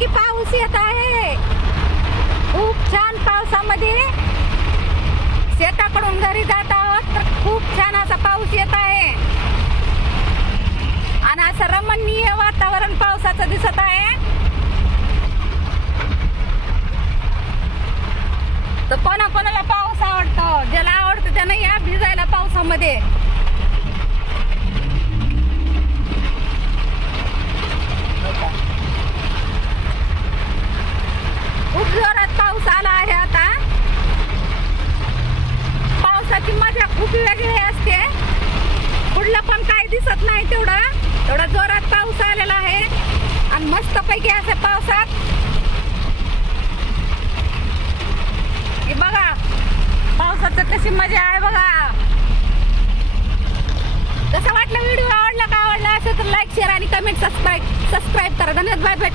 की पाऊस येत आहे. खूप छान पावसामध्ये शेताकडून घरी जात आहोत तर खूप छान असा पाऊस येत आहे आणि असं रमणीय वातावरण पावसाचं दिसत आहे. तर कोणाकोणाला पाऊस आवडतो, ज्याला आवडतं त्यानं या भिजायला पावसामध्ये. खूप जोरात पाऊस आला आहे. आता पावसाची मजा खूप वेगळी असते. पुढलं पण काही दिसत नाही तेवढा जोरात पाऊस आलेला आहे आणि मस्त पैकी असं पावसात हे बघा पावसाचं कशी मजा आहे बघा. कसं वाटलं व्हिडिओ, आवडला का आवडला असेल तर लाईक शेअर आणि कमेंट सबस्क्राईब करा. धन्यवाद. Bye bye.